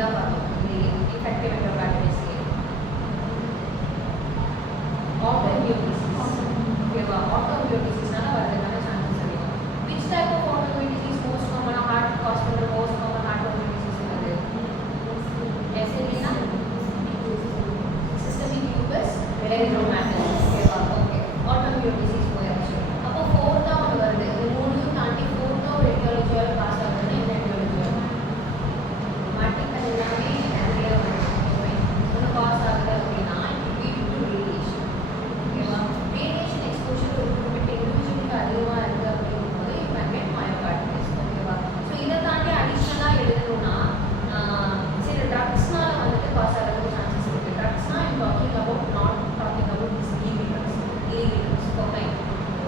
இதான் பார்க்கணும். இது இன்ஃபெக்டிவ் எண்டோகார்டைட்டிஸ் autoimmune disease. ஓகேவா? autoimmune diseaseனால வரதுக்கான சான்சஸ் அதிகம். which type of autoimmune disease most common? heart cause பண்ற most common autoimmune disease என்னது? SLE-னா systemic lupus erythematosus. ஓகேவா? ஓகே, autoimmune disease போயாச்சு. அப்போ ஃபோர்த்தா ஒன்று வருது. இது மூணையும் தாண்டி ஃபோர்த்தா ஒரு எட்டியாலஜியால பாஸ் ஆகுதுன்னா என்ன எட்டியாலஜியா? ருமேட்டிக் எல்லாமே நிறைய வருது. ஒன்று பாஸ் ஆகுது அப்படின்னா radiation exposure ஒரு குறிப்பிட்ட இண்டிவிஜுவலுக்கு அதிகமாக இருக்குது அப்படிங்கும்போது you can get myocarditis. ஓகேவா? ஸோ இதை தாண்டி அடிஷ்னலாக எழுதணும்னா சில ட்ரக்ஸ்னால வந்துட்டு பாஸ் ஆகிறதுக்கு சான்சஸ் இருக்குது. ட்ரக்ஸ்னா I'm talking about not talking about this legal drugs. Illegal drugs cocaine.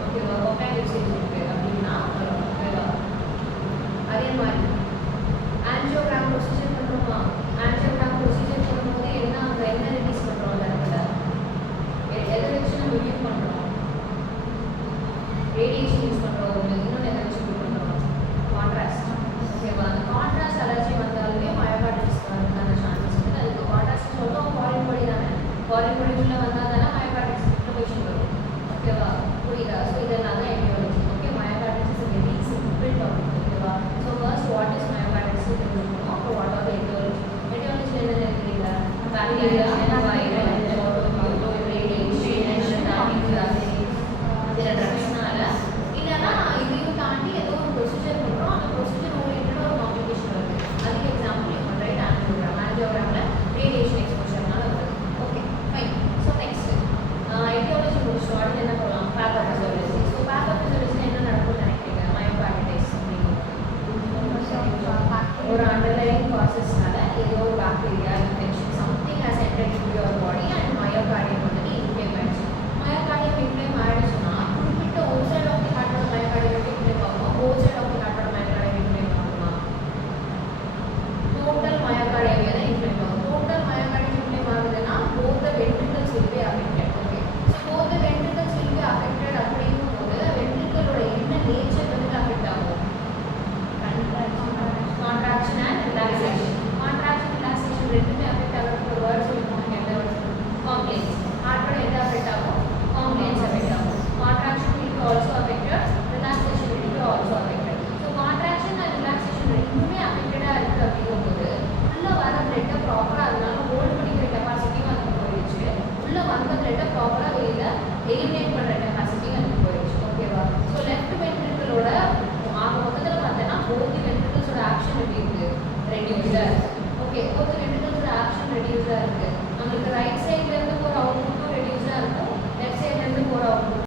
ஓகேவா? கொக்கைன் யூசேஜ் இருக்குது அப்படின்னா வரும். ஓகேவா? அதே மாதிரி ஆன்ஜியோகிராம் ப்ரொசீஜர் பண்ணுறோமா? ஆன்ஜியோகிராம் ப்ரொசீஜர் பண்ணும்போது என்ன ரிலீஸ் பண்ணுறோம் அந்த இடத்துல? எதை வச்சு நம்ம வியூ பண்ணுறோம்? ரேடியேஷன் யூஸ் பண்ணுறோம். இன்னொன்று எதை வச்சு வியூ பண்ணுறோம்? கான்ட்ராஸ்ட். ஓகேவா? அந்த கான்ட்ராஸ்ட் அலர்ஜி வந்தாலுமே மயோகார்டைட்டிஸ் வரதுக்கான சான்சஸ் இருக்குது. அதுக்கு கான்ட்ராஸ்ட் சொல்லுவோம் ஃபாரின் பாடி தானே. ஃபாரின் பாடி உள்ள வந்தால் தானே மயோகார்டைட்டிஸ் இன்ஃப்ளமேஷன் வரும். ஓகேவா? புரியுதா? ஸோ இதெல்லாம் தான் etiology. Okay, myocarditis is very simple topic. ஓகேவா? So first what is myocarditis தெரிஞ்சுக்கணும். அப்புறம் வாட் ஆர் த எட்டியாலஜி. எட்டியாலஜி என்ன தெரியுறீங்க? பாக்டீரியா, வைரஸ், சில ட்ரக்ஸ்னால இல்லைன்னா இதையும் தாண்டி ஏதோ ஒரு ப்ரொசீஜர் பண்ணுறோம். அந்த ப்ரொசீஜர் ஓரியன்டாக ஒரு காம்ப்ளிகேஷன் வருது. அதுக்கு எக்ஸாம்பிள் யூ ரைட் ஆன்ஜியோகிராம். ஆன்ஜியோகிராமில் ரேடியேஷன் எக்ஸ்போஷர்னால வருது. Okay, fine. So next etiology முடிச்சோம். அடுத்து என்ன பண்ணலாம்? பேத்தோபிசியாலஜி. ஸோ பேத்தோபிசியாலஜியில் என்ன நடக்கும்னு நினைக்கிறீங்க? மயோகார்டைட்டிஸ் அப்படிங்கிறது ஒரு அண்டர்லைங் ப்ராசஸ்னால ஏதோ ஒரு bacteria infection something has entered into your body and myocardium வந்துட்டு இன்ஃப்ளேம் ஆயிடுச்சு. மயோகார்டியம் இன்ஃப்ளேம் ஆயிடுச்சுன்னா குறிப்பிட்ட ஒரு சைட் ஆஃப் தி ஹார்ட்டோட மயோகார்டியம் இன்ஃப்ளேம் ஆகும். ஒரு சைட் ஆஃப் தி ஹார்ட்டோட மயோகார்டியம் இன்ஃப்ளேம் ஆகுமா? டோட்டல் மயோகார்டியம் தான் இன்ஃப்ளேம் ஆகும். டோட்டல் மயோகார்டியம் இன்ஃப்ளேம் ஆகுதுன்னா both the ventricles will be affected. Okay, so both the ventricles will be affected அப்படிங்கும்போது வென்ட்ரிக்கலோட என்ன நேச்சர் வந்து அஃபெக்ட் ஆகும்? contraction and relaxation. contraction relaxation ரெண்டுமே அஃபெக்ட் ஆகிறதுக்கு வேர்ட்ஸ் சொல்லுவாங்க. எந்த வேர்ட்ஸ்? காம்ப்ளெக்ஸ். ஹார்ட்டோட எந்த அஃபெக்ட் ஆகும்? காம்ப்ளெக்ஸ் அஃபெக்ட் ஆகும். contraction will be also affected, relaxation will be also affected. so contraction and relaxation ரெண்டுமே அஃபெக்டடா இருக்கு அப்படிங்கும்போது உள்ள வர பிளட்டை ப்ராப்பரா அதனால ஹோல்ட் பண்ணிக்கிற கெப்பாசிட்டியும் அதுக்கு போயிடுச்சு. உள்ள வந்த பிளட்டை ப்ராப்பரா வெளியில எலிமினேட் பண்ற கெப்பாசிட்டியும் அதுக்கு போயிடுச்சு. ஓகேவா? ஸோ லெஃப்ட் வென்ட்ரிக்கலோட ஆக மொத்தத்தில் பார்த்தோன்னா போத் வென்ட்ரிக்கல்ஸோட ஆக்ஷன் எப்படி இருக்கு? ரெடியூஸ்டாக இருக்கு. ஓகே, போத் வென்ட்ரிக்கல்ஸோட ஆக்ஷன் ரெடியூஸ்டாக இருக்கு. நம்மளுக்கு ரைட் சைட்ல இருந்து போகிற அவுட்புட்டும் ரெடியூஸாக இருக்கும், லெஃப்ட் சைட்ல இருந்து போகிற அவுட்புட்